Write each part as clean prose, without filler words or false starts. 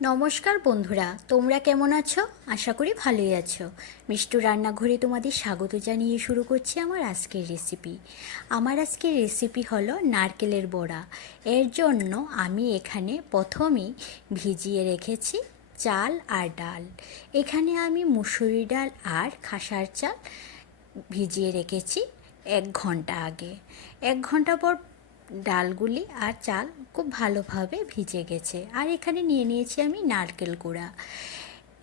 নমস্কার বন্ধুরা, তোমরা কেমন আছো? আশা করি ভালোই আছো। মিষ্টু রান্নাঘরে তোমাদের স্বাগত জানিয়ে শুরু করছি আমার আজকের রেসিপি। আমার আজকের রেসিপি হলো নারকেলের বড়া। এর জন্য আমি এখানে প্রথমেই ভিজিয়ে রেখেছি চাল আর ডাল। এখানে আমি মুসুরি ডাল আর খাসার চাল ভিজিয়ে রেখেছি 1 ঘন্টা আগে। 1 ঘন্টা পর ডালগুলি আর চাল খুব ভালোভাবে ভিজে গেছে। আর এখানে নিয়ে নিয়েছি আমি নারকেল কুড়া।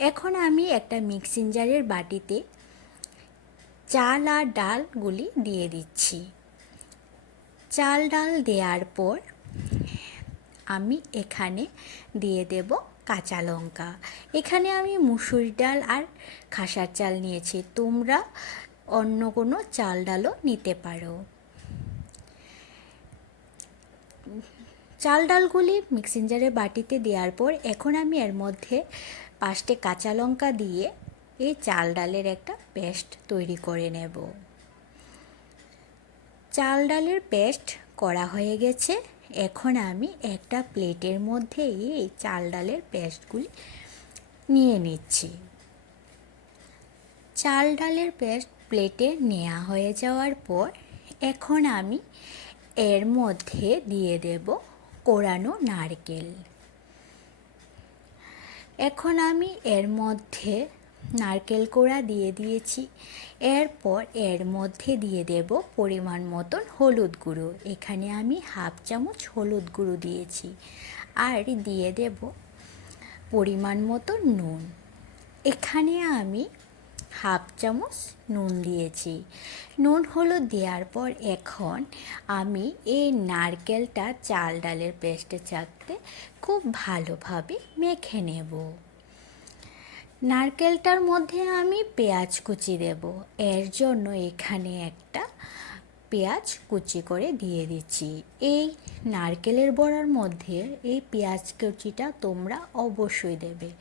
এখন আমি একটা মিক্সিং জারের বাটিতে চাল আর ডালগুলি দিয়ে দিচ্ছি। চাল ডাল দেওয়ার পর আমি এখানে দিয়ে দেব কাঁচা লঙ্কা। এখানে আমি মুসুর ডাল আর খাসার চাল নিয়েছি, তোমরা অন্য কোনো চাল ডালও নিতে পারো। চাল ডালগুলি মিক্সিং জারে বাটিতে দেওয়ার পর এখন আমি এর মধ্যে 5টে কাঁচা লঙ্কা দিয়ে এই চাল ডালের একটা পেস্ট তৈরি করে নেব। চাল ডালের পেস্ট করা হয়ে গেছে। এখন আমি একটা প্লেটের মধ্যে এই চাল ডালের পেস্টগুলি নিয়ে নিচ্ছি। চাল ডালের পেস্ট প্লেটে নেওয়া হয়ে যাওয়ার পর এখন আমি এর মধ্যে দিয়ে দেব কোরানো নারকেল। এখন আমি এর মধ্যে নারকেল কোড়া দিয়ে দিয়েছি। এরপর এর মধ্যে দিয়ে দেব পরিমাণ মতন হলুদ গুঁড়ো। এখানে আমি 1/2 চামচ হলুদ গুঁড়ো দিয়েছি। আর দিয়ে দেব পরিমাণ মতো নুন। এখানে আমি 1/2 চামচ নুন দিয়েছি। নুন হলুদ দেওয়ার পর এখন আমি এই নারকেলটা চাল ডালের পেস্টের সাথে খুব ভালোভাবে মেখে নেব। নারকেলটার মধ্যে আমি পেঁয়াজ কুচি দেব। এর জন্য এখানে একটা পেঁয়াজ কুচি করে দিয়ে দিচ্ছি। এই নারকেলের বড়ার মধ্যে এই পেঁয়াজ কুচিটা তোমরা অবশ্যই দেবে।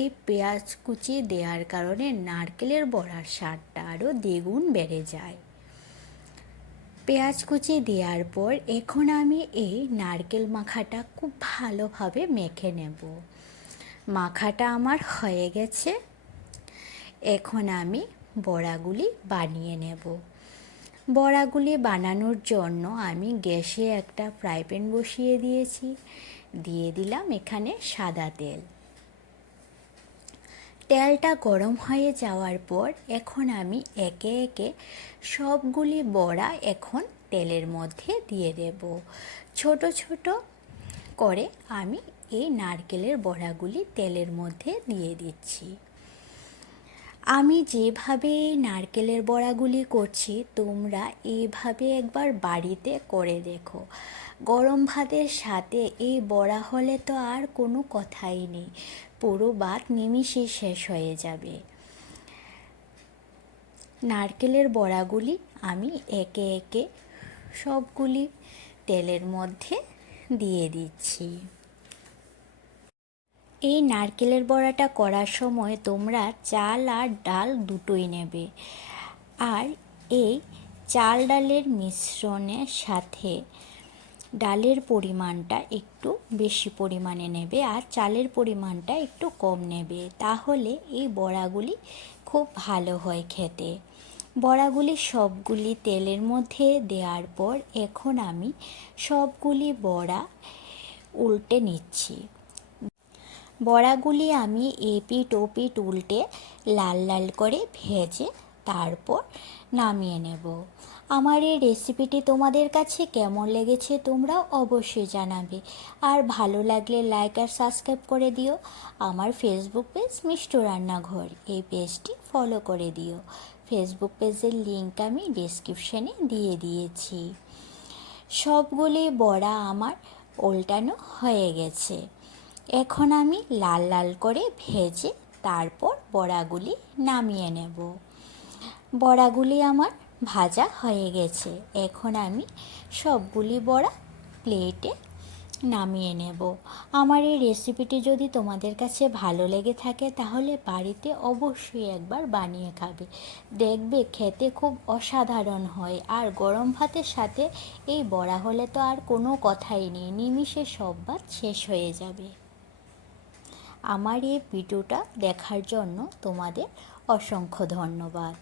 এই পেঁয়াজ কুচি দেওয়ার কারণে নারকেলের বড়ার স্বাদটা আরও দ্বিগুণ বেড়ে যায়। পেঁয়াজ কুচি দেওয়ার পর এখন আমি এই নারকেল মাখাটা খুব ভালোভাবে মেখে নেব। মাখাটা আমার হয়ে গেছে। এখন আমি বড়াগুলি বানিয়ে নেব। বড়াগুলি বানানোর জন্য আমি গ্যাসে একটা ফ্রাই প্যান বসিয়ে দিয়েছি। দিয়ে দিলাম এখানে সাদা তেল। তেলটা গরম হয়ে যাওয়ার পর এখন আমি একে একে সবগুলি বড়া এখন তেলের মধ্যে দিয়ে দেব। ছোট ছোট করে আমি এই নারকেলের বড়াগুলি তেলের মধ্যে দিয়ে দিচ্ছি। আমি যেভাবে নারকেলের বড়াগুলি করছি তোমরা এইভাবে একবার বাড়িতে করে দেখো। গরম ভাতের সাথে এই বড়া হলে তো আর কোনো কথাই নেই, পুরো ভাত নিমিষেই শেষ হয়ে যাবে। নারকেলের বড়াগুলি আমি একে একে সবগুলি তেলের মধ্যে দিয়ে দিচ্ছি। এই নারকেলের বড়াটা করার সময় তোমরা চাল আর ডাল দুটোই নেবে। আর এই চাল ডালের মিশ্রণের সাথে ডালের পরিমাণটা একটু বেশি পরিমাণে নেবে আর চালের পরিমাণটা একটু কম নেবে, তাহলে এই বড়াগুলি খুব ভালো হয় খেতে। বড়াগুলি সবগুলি তেলের মধ্যে দেওয়ার পর এখন আমি সবগুলি বড়া উল্টে নিচ্ছি। বড়াগুলি আমি এপিঠ ওপিঠ উল্টে লাল লাল করে ভেজে তারপর নামিয়ে নেব। আমার এই রেসিপিটি তোমাদের কাছে কেমন লেগেছে তোমরা অবশ্যই জানাবে। আর ভালো লাগলে লাইক আর সাবস্ক্রাইব করে দিও। আমার ফেসবুক পেজ মিষ্টু রান্নাঘর, এই পেজটি ফলো করে দিও। ফেসবুক পেজের লিঙ্ক আমি ডেসক্রিপশানে দিয়ে দিয়েছি। সবগুলি বড়া আমার উল্টানো হয়ে গেছে। এখন আমি লাল লাল করে ভেজে তারপর বড়াগুলি নামিয়ে নেব। বড়াগুলি আমার ভাজা হয়ে গেছে। এখন আমি সবগুলি বড়া প্লেটে নামিয়ে নেব। আমার এই রেসিপিটি যদি তোমাদের কাছে ভালো লেগে থাকে তাহলে বাড়িতে অবশ্যই একবার বানিয়ে খাবে, দেখবে খেতে খুব অসাধারণ হয়। আর গরম ভাতের সাথে এই বড়া হলে তো আর কোনো কথাই নেই, নিমিষে সব ভাত শেষ হয়ে যাবে। আমার এই ভিডিওটা দেখার জন্য তোমাদের অসংখ্য ধন্যবাদ।